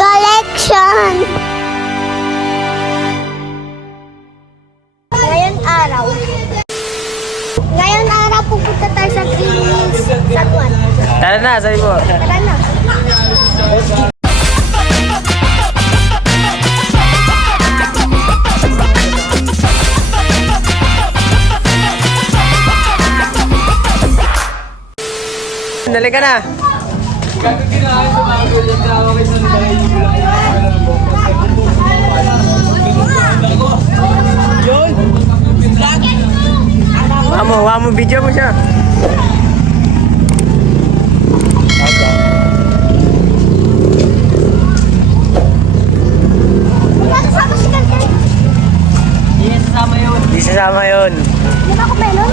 Collection. Ngayon araw pupunta tayo sa Green San Juan. Tara na, sabi mo. Tara na. Dali ka na. Wamo video mo siya. Kasama si Kante. Di sasama yun. Di ba ako melon?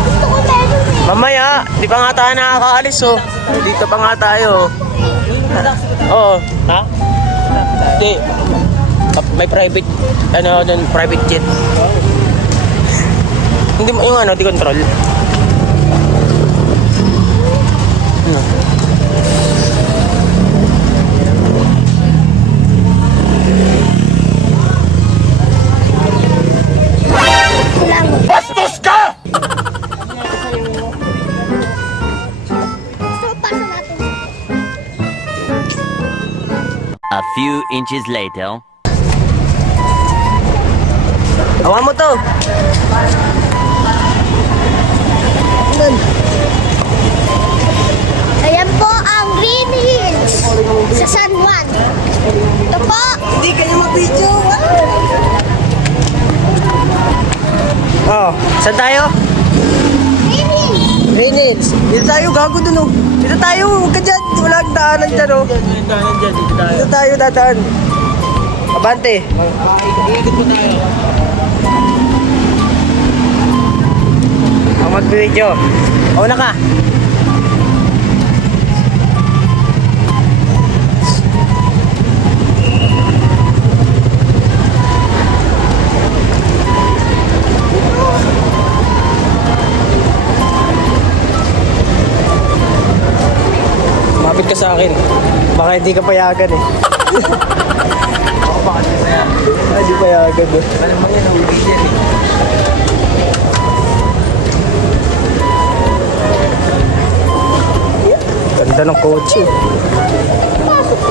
Gusto ko melon eh. Mamaya, di pa nga tayo nakakaalis oh. Dito pa nga tayo. Oo. Ha? Hindi. May private, private jet. Hindi mo yung di control. Ano? Bastos ka! So, pasa natin. A few inches later. Awa mo to. Ayan po ang Green Hills sa San Juan. Ito po. Hindi ka niya mag-video. Oh, saan tayo? Green Hills. Green Hills. Dito tayo, gago dun oh. Dito tayo, huwag ka dyan. Wala kang daanan dyan oh. Dito tayo, dadaan. Abante. Ikot mo tayo. Ang mag-video. Una ka. Mapit ka sa akin. Baka hindi ka payagan eh. Ako baka hindi payagan. Hindi payagan eh. Alam mo yan, nauwi yan eh. Ganda ng kotse.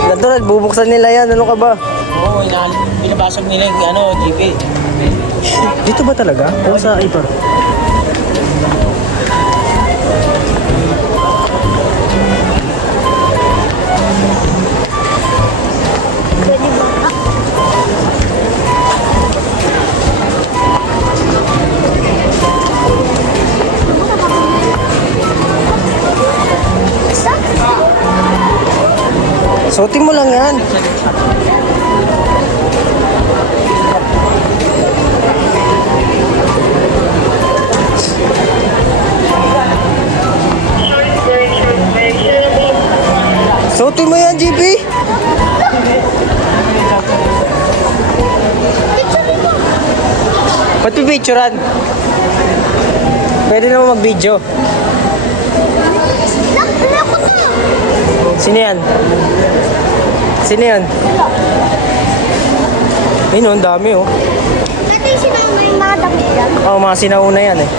Ganda, bubuksan nila yan. Ano ka ba? Oo, binabasag nila yung jeep eh. Dito ba talaga? O sa iba? Pwede ba? Suotin mo lang yan. Suotin mo yan, GB. Ba't pipicturan? Pwede naman mag-video. Naku to! Sino yan? Sino yan? Ayun, ang dami oh. Ito yung sinama yung mga damit yan. Oh, mga sinauna yan eh.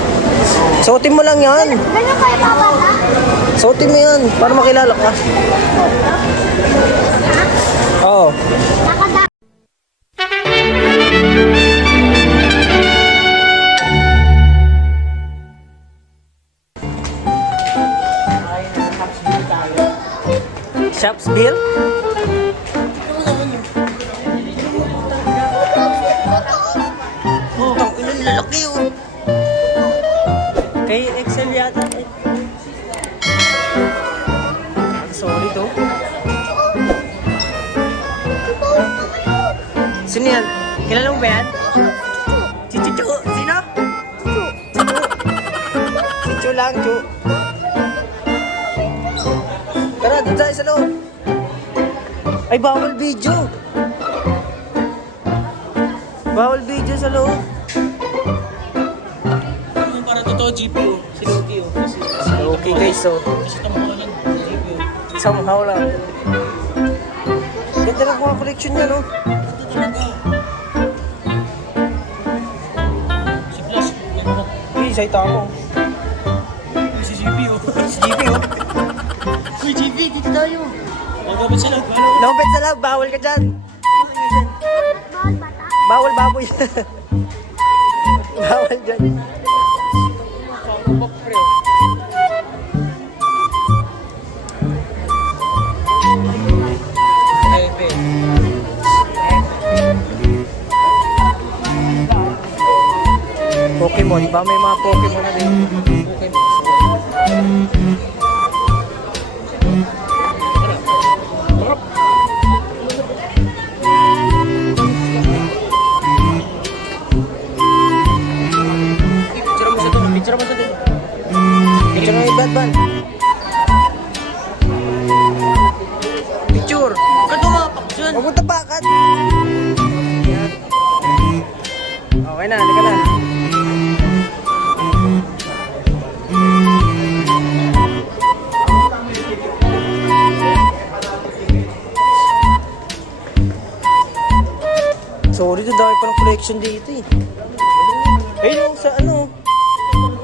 Suotin mo lang yan. Ganyan kayo mga bata? Suotin mo yan para makilala ka. Oo. Nakada. Shops bill? Oh, ang ilan lalaki oh. Kay Excel yata eh. Sorry to. Sino yan? Kilala mo ba yan? Si Chuchu. Sino? Chuchu. Chuchu lang, Chu. Tara, doon tayo sa loob. Ay, bawal video. Bawal video sa loob. Para totoo, GPO. Si Loki, oh. Okay guys, so Kasi tambuhan yan. JP oh. somehow lang. Ganda lang mga collection niya, no? Si Plus. Ano na? Uy, sa tamo. Si JP oh. Si GP, oh. Uy, JP, dito tayo. Magkabit sila. Nakapit sa lab, bawal ka dyan. Bawal bata. Bawal baboy. Bawal dyan. Pokemon, di ba may mga Pokemon na din? Picture mo sa doon. Picture mo sa doon. Picture na yung Batman. Picture. Ba't tumapak dyan? Huwag mo tapakan. Okay na, halika na. Sorry, dami pa ng collection dito eh. Ayun yung sa ano,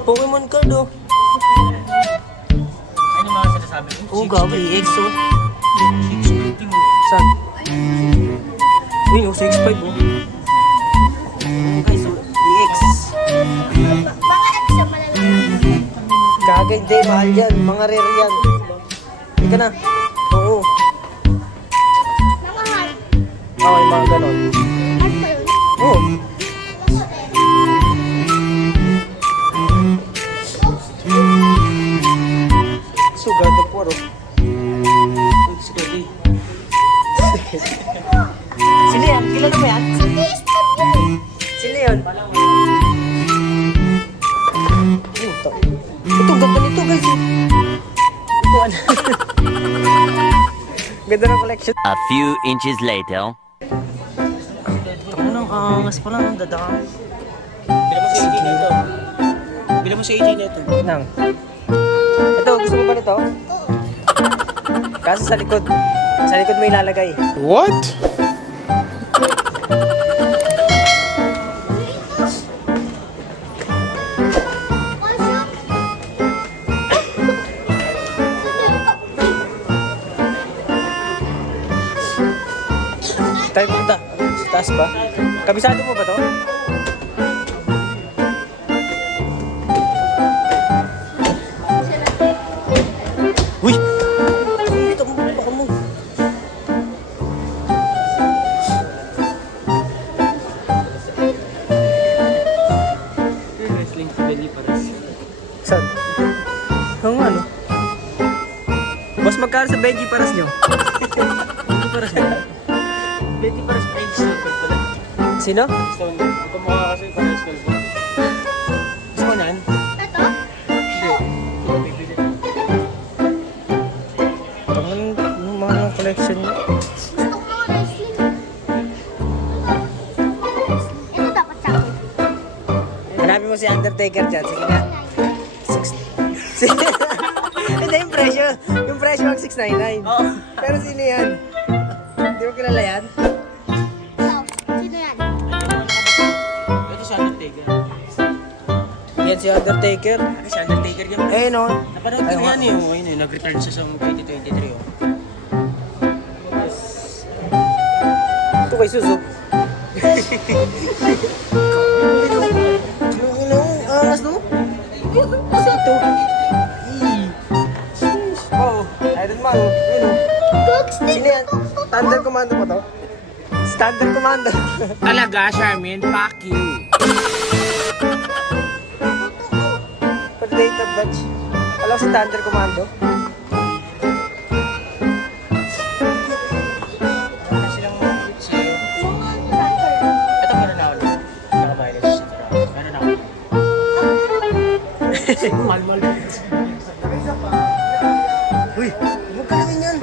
Pokemon card oh. Ano yung mga sinasabi mo? Oo, gabi, EXO. Shooting. Saan? Ayun yung 6.5 oh. Guys, oh, EX. Mga ex sa malalaki. Kagay, hindi, mahal yan. Mga rare yan. Hindi na. Oo. Mga heart. Okay, mga ganon. Heart ba yun? Oo. Sugar the poro. Sige. Sino yan? Kilala mo yan? Sa Facebook yun eh. Sino yun? Ito. Ito, ganda nito guys. Ito, ano? Ganda ng collection. A few inches later. Ako nang angas pa lang, dadaan. Bilang mo si AJ nito. Bilang mo si AJ nito. Nang. Ito, gusto mo ba nito? Kaso sa likod. Sa likod mo ilalagay. What? Tayo punta. Sa taas ba? Kabisado mo ba to? Uy! Dito mo, baka mo. Wrestling si Benny Paras. Saan? Oo nga, no? Boss, magkano sa Benji Paras nyo? Benny Paras ba? Benny Paras pa yung stone pala. Sino? Stone. Ito mukha kasi parang stone ko. Gusto mo nan? Ito? Yung mga collection nyo. Gusto ko mga wrestling. Ito dapat sa akin. Hanapin mo si Undertaker dyan. Sige nga. Hindi, yung presyo. Yung presyo ang 699. Oo. Pero sino yan? Hindi mo kilala yan? Ikaw, sino yan? Ito si Undertaker. Yan si Undertaker. Ano si Undertaker yan? Eh, no? Napanood ko Ay, na yan nga. eh. Ayun eh. Nag-return siya sa 2023 oh. Ito kay Suso. Angas no? Kasi ito. Oh, Iron Man. Yun oh. Cooks Sino yan? Thunder Commando pa to? Thunder Commando. Talaga, Charmin. Fuck you. Predator Dodge. Alam si Thunder Commando? Ito meron na ulit. Naka-virus. Meron na ulit. Mal-mal. Uy, huwag ka namin yan.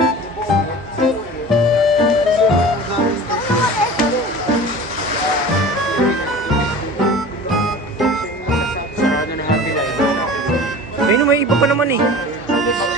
Sarado na happy life. Ayun, may iba pa naman eh.